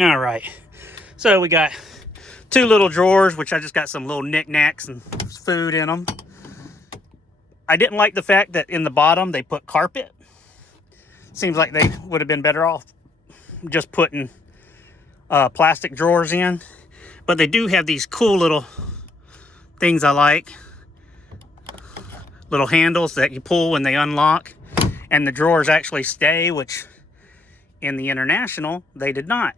All right, so we got two little drawers, which I just got some little knickknacks and food in them. I didn't like the fact that in the bottom they put carpet. Seems like they would have been better off just putting plastic drawers in. But they do have these cool little things I like. Little handles that you pull when they unlock. And the drawers actually stay, which in the International, they did not.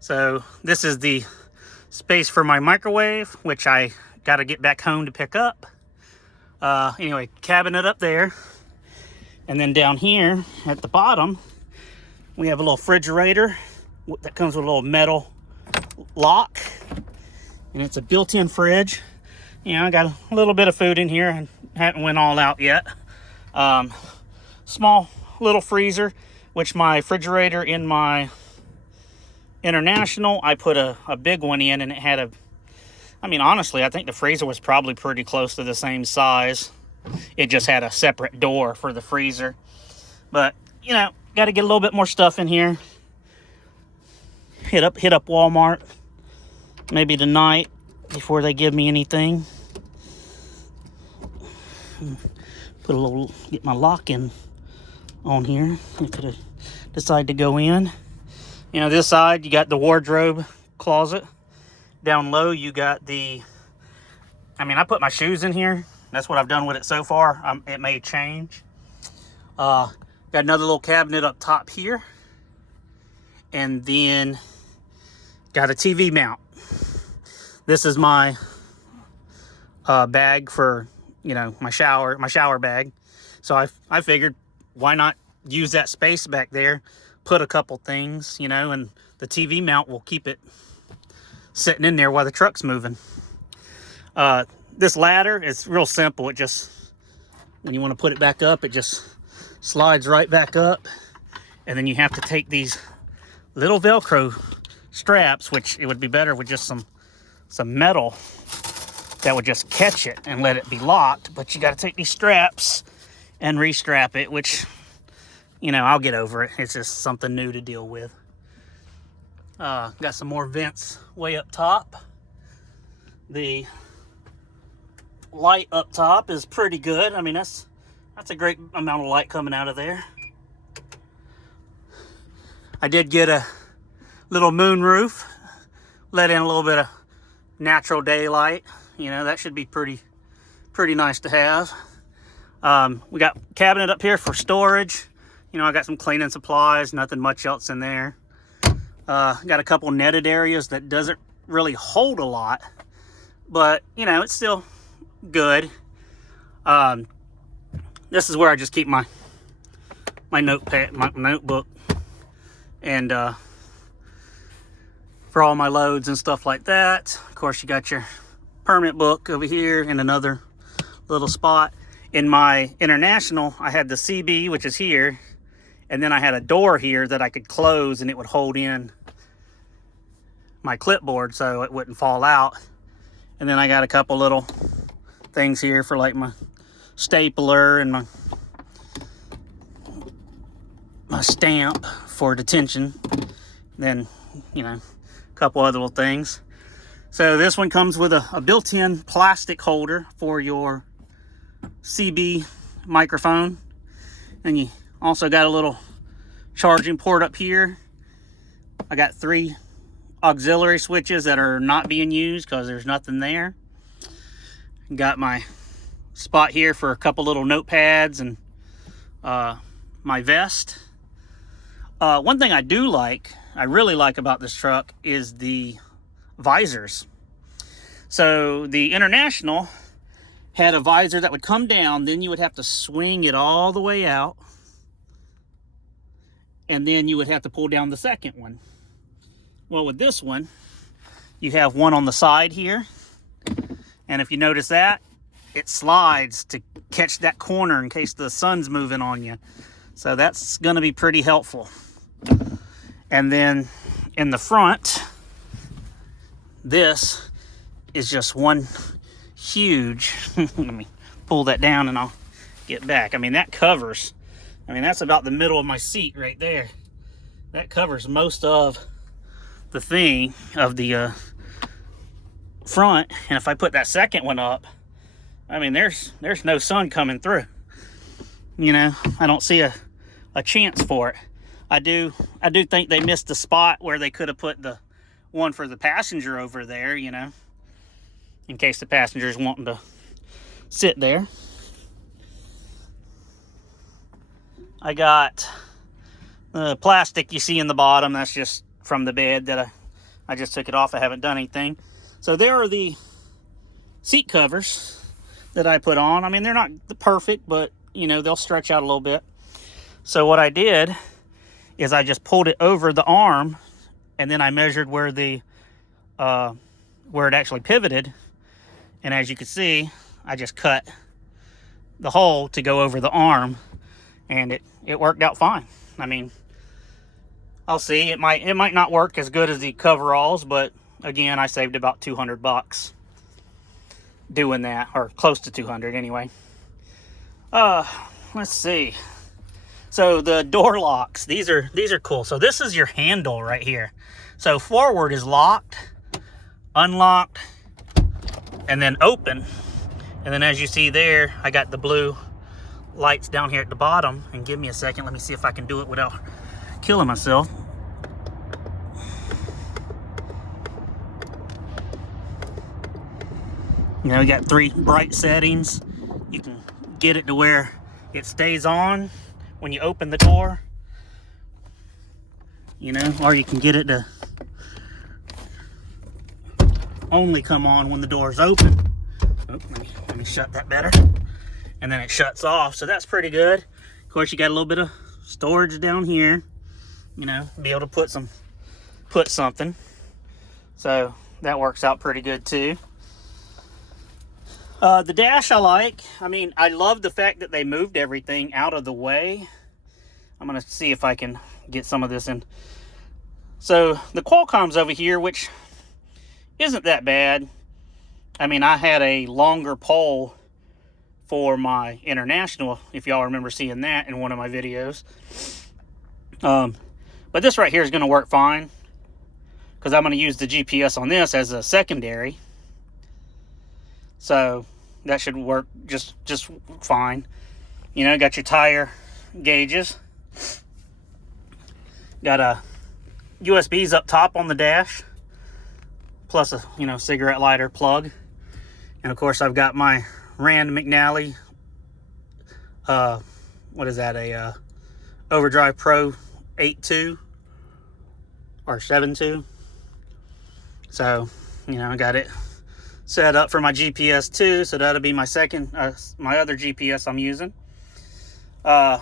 So this is the space for my microwave, which I got to get back home to pick up. Anyway, cabinet up there. And then down here at the bottom, we have a little refrigerator that comes with a little metal lock. And it's a built-in fridge. You know, I got a little bit of food in here and haven't went all out yet. Small little freezer, which my refrigerator in my International, I put a big one in, and it had a, I mean, honestly, I think the freezer was probably pretty close to the same size. It just had a separate door for the freezer. But, you know, got to get a little bit more stuff in here. Hit up Walmart maybe tonight before they give me anything. Put a little, get my lock in on here. I could have decided to go in. You know, this side, you got the wardrobe closet. Down low, you got the, I mean, I put my shoes in here. That's what I've done with it so far. It may change. Got another little cabinet up top here. And then got a TV mount. This is my bag for, you know, my shower bag. So I figured, why not use that space back there, put a couple things, you know, and the TV mount will keep it sitting in there while the truck's moving. This ladder is real simple. It just, when you want to put it back up, it just slides right back up. And then you have to take these little Velcro straps, which it would be better with just some metal that would just catch it and let it be locked. But you got to take these straps and restrap it, which, you know, I'll get over it. It's just something new to deal with. Got some more vents way up top. The light up top is pretty good. I mean, that's a great amount of light coming out of there. I did get a little moon roof, let in a little bit of natural daylight. You know, that should be pretty nice to have. We got cabinet up here for storage. You know, I got some cleaning supplies, nothing much else in there. Got a couple netted areas that doesn't really hold a lot, but you know, it's still good. This is where I just keep my notepad, my notebook, and for all my loads and stuff like that. Of course, you got your permit book over here in another little spot. In my International, I had the CB, which is here, and then I had a door here that I could close and it would hold in my clipboard so it wouldn't fall out. And then I got a couple little things here for like my stapler and my stamp for detention. Then, you know, a couple other little things. So this one comes with a built-in plastic holder for your CB microphone. And you also got a little charging port up here. I got 3 auxiliary switches that are not being used because there's nothing there. Got my spot here for a couple little notepads and my vest. One thing I really like about this truck is the visors. So the International had a visor that would come down, then you would have to swing it all the way out, and then you would have to pull down the second one. Well, with this one, you have one on the side here, and if you notice that, it slides to catch that corner in case the sun's moving on you. So that's going to be pretty helpful. And then in the front, this is just one huge, let me pull that down and I'll get back. I mean, that covers, I mean, that's about the middle of my seat right there. that covers most of the thing of the front. And if I put that second one up, I mean, there's no sun coming through. You know, I don't see a chance for it. I do think they missed the spot where they could have put the one for the passenger over there, you know, in case the passenger's wanting to sit there. I got the plastic you see in the bottom. That's just from the bed that I just took it off. I haven't done anything. So there are the seat covers that I put on. I mean, they're not perfect, but you know, they'll stretch out a little bit. So what I did is I just pulled it over the arm, and then I measured where the where it actually pivoted. And as you can see, I just cut the hole to go over the arm, and it worked out fine. I mean, I'll see. It might not work as good as the coveralls, but again, I saved about 200 bucks doing that, or close to 200 anyway. Let's see. So the door locks, these are cool. So this is your handle right here. So forward is locked, unlocked, and then open. And then as you see there, I got the blue lights down here at the bottom. And give me a second, let me see if I can do it without killing myself. You know, we got 3 bright settings. You can get it to where it stays on when you open the door, you know, or you can get it to only come on when the door is open. Oh, let me shut that better. And then it shuts off, so that's pretty good. Of course, you got a little bit of storage down here, you know, be able to put something. So that works out pretty good too. The dash I like. I mean, I love the fact that they moved everything out of the way. I'm going to see if I can get some of this in. So the Qualcomm's over here, which isn't that bad. I mean, I had a longer pole for my International, if y'all remember seeing that in one of my videos. But this right here is going to work fine, because I'm going to use the GPS on this as a secondary. So that should work just fine. You know, got your tire gauges. Got a USBs up top on the dash, plus a, you know, cigarette lighter plug. And of course I've got my Rand McNally, what is that, a Overdrive Pro 8.2 or 7.2. So, you know, I got it set up for my GPS too, so that'll be my second, my other GPS I'm using. I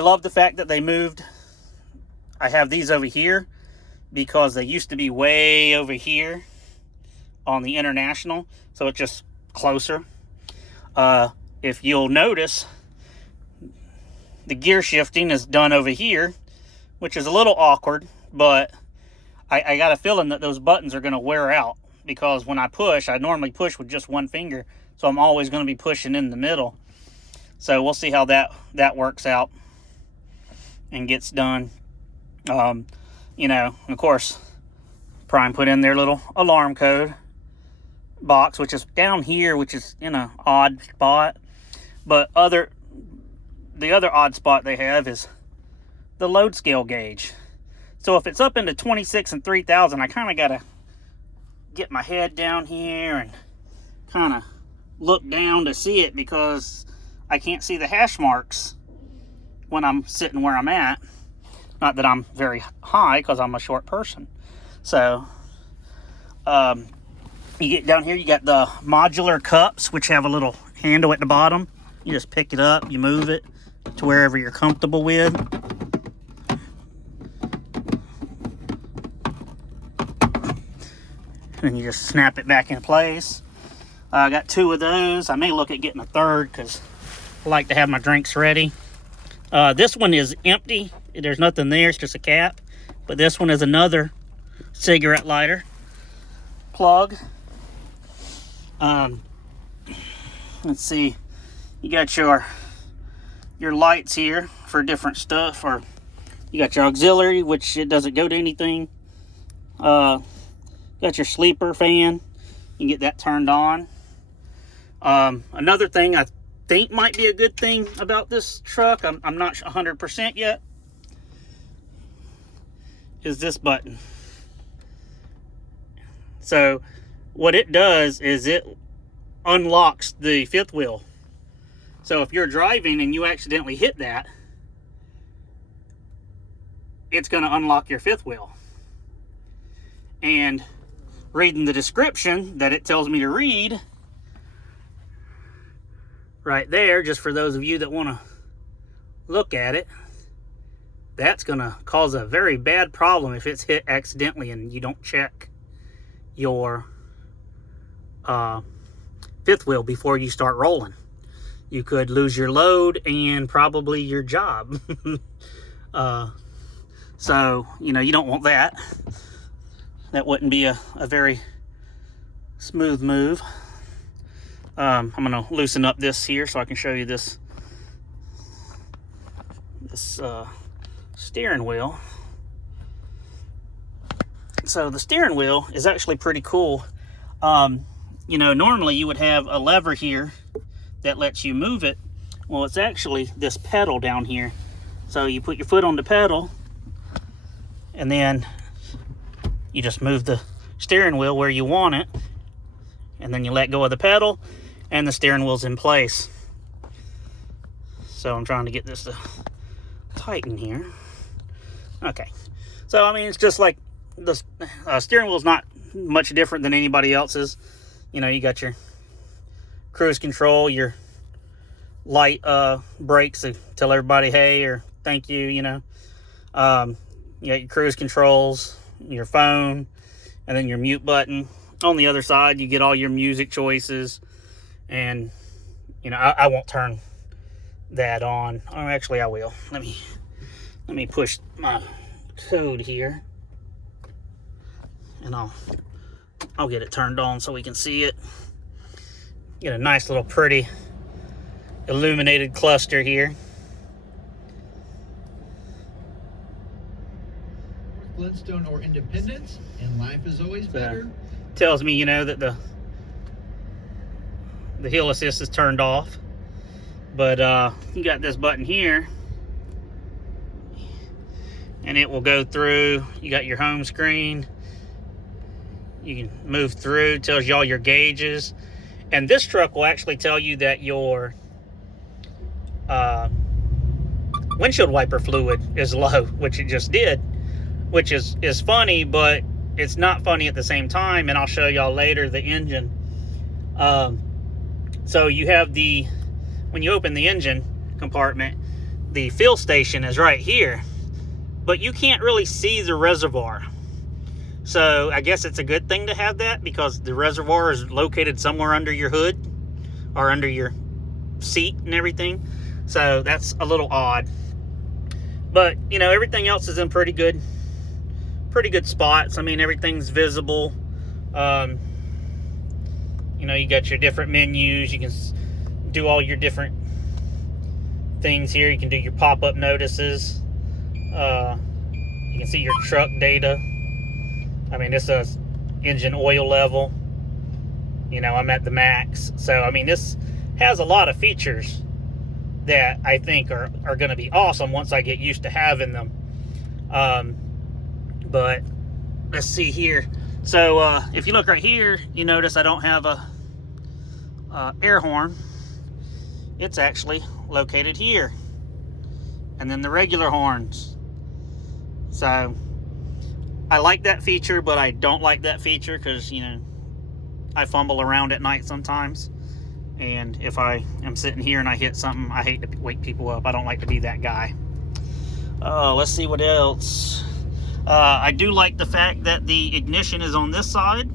love the fact that they moved. I have these over here because they used to be way over here on the International, so it's just closer. If you'll notice, the gear shifting is done over here, which is a little awkward, but I got a feeling that those buttons are going to wear out, because when I push, I normally push with just one finger, so I'm always going to be pushing in the middle. So we'll see how that works out and gets done. You know, and of course, Prime put in their little alarm code box, which is down here, which is in an odd spot. But the other odd spot they have is the load scale gauge. So if it's up into 26 and 3000, I kind of got to get my head down here and kind of look down to see it, because I can't see the hash marks when I'm sitting where I'm at. Not that I'm very high, because I'm a short person. So you get down here, you got the modular cups, which have a little handle at the bottom. You just pick it up, you move it to wherever you're comfortable with. And you just snap it back in place. I got 2 of those. I may look at getting a third, because I like to have my drinks ready. This one is empty. There's nothing there, it's just a cap. But this one is another cigarette lighter plug. Let's see. You got your lights here for different stuff, or You got your auxiliary, which it doesn't go to anything. Got your sleeper fan. You can get that turned on. Another thing I think might be a good thing about this truck, I'm not 100% yet, is this button. So what it does is it unlocks the fifth wheel. So if you're driving and you accidentally hit that, it's going to unlock your fifth wheel. And reading the description that it tells me to read right there, just for those of you that want to look at it, that's going to cause a very bad problem if it's hit accidentally and you don't check your fifth wheel before you start rolling. You could lose your load and probably your job. So, you know, you don't want that. That wouldn't be a very smooth move. I'm going to loosen up this here so I can show you this steering wheel. So the steering wheel is actually pretty cool. You know, normally you would have a lever here that lets you move it. Well, it's actually this pedal down here. So you put your foot on the pedal and then you just move the steering wheel where you want it, and then you let go of the pedal and the steering wheel's in place. So I'm trying to get this to tighten here. Okay, so I mean, it's just like the steering wheel's not much different than anybody else's. You know, you got your cruise control, your light brakes to tell everybody hey or thank you, you know. You got your cruise controls, your phone, and then your mute button. On the other side, you get all your music choices. And, you know, I won't turn that on. Oh, actually, I will. Let me push my code here. And I'll get it turned on so we can see it. Get a nice little pretty illuminated cluster here. Flintstone or Independence, and life is always better. Tells me, you know, that the hill assist is turned off. But you got this button here, and it will go through. You got your home screen. You can move through. Tells you all your gauges. And this truck will actually tell you that your windshield wiper fluid is low, which it just did. Which is funny, but it's not funny at the same time, and I'll show y'all later the engine. So you have when you open the engine compartment, the fill station is right here, but you can't really see the reservoir. So I guess it's a good thing to have that, because the reservoir is located somewhere under your hood or under your seat and everything. So that's a little odd, but you know, everything else is in pretty good spots. I mean, everything's visible. You know, you got your different menus. You can do all your different things here. You can do your pop-up notices. You can see your truck data. I mean, this says engine oil level. You know, I'm at the max. So, I mean, this has a lot of features that I think are going to be awesome once I get used to having them. But let's see here. So if you look right here, you notice I don't have a air horn. It's actually located here, and then the regular horns. So I like that feature, but I don't like that feature because, you know, I fumble around at night sometimes, and if I am sitting here and I hit something, I hate to wake people up. I don't like to be that guy. Let's see what else. I do like the fact that the ignition is on this side.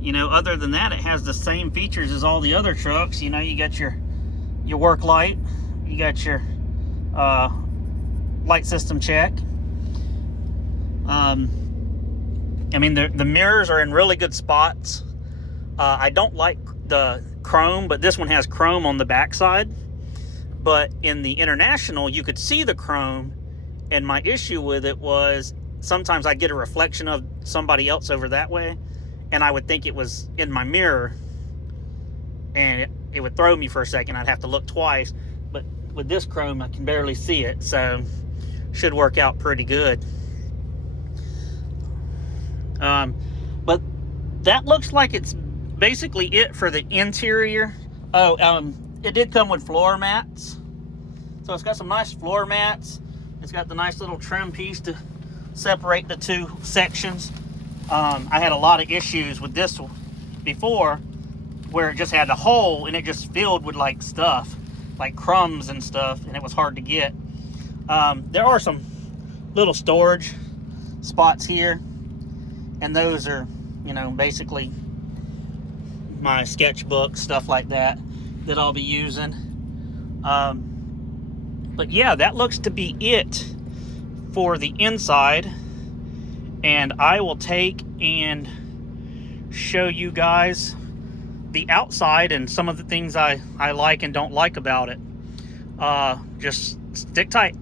You know, other than that, it has the same features as all the other trucks. You know, you got your work light, you got your light system check. I mean, the mirrors are in really good spots. I don't like the chrome, but this one has chrome on the backside. But in the International, you could see the chrome And my issue with it was sometimes I'd get a reflection of somebody else over that way, and I would think it was in my mirror, and it would throw me for a second. I'd have to look twice. But with this chrome, I can barely see it, so should work out pretty good. But that looks like it's basically it for the interior. It did come with floor mats. So it's got some nice floor mats. It's got the nice little trim piece to separate the two sections. I had a lot of issues with this before, where it just had a hole and it just filled with like stuff, like crumbs and stuff, and it was hard to get. There are some little storage spots here, and those are, you know, basically my sketchbook, stuff like that I'll be using. But yeah, that looks to be it for the inside, and I will take and show you guys the outside and some of the things I like and don't like about it. Just stick tight.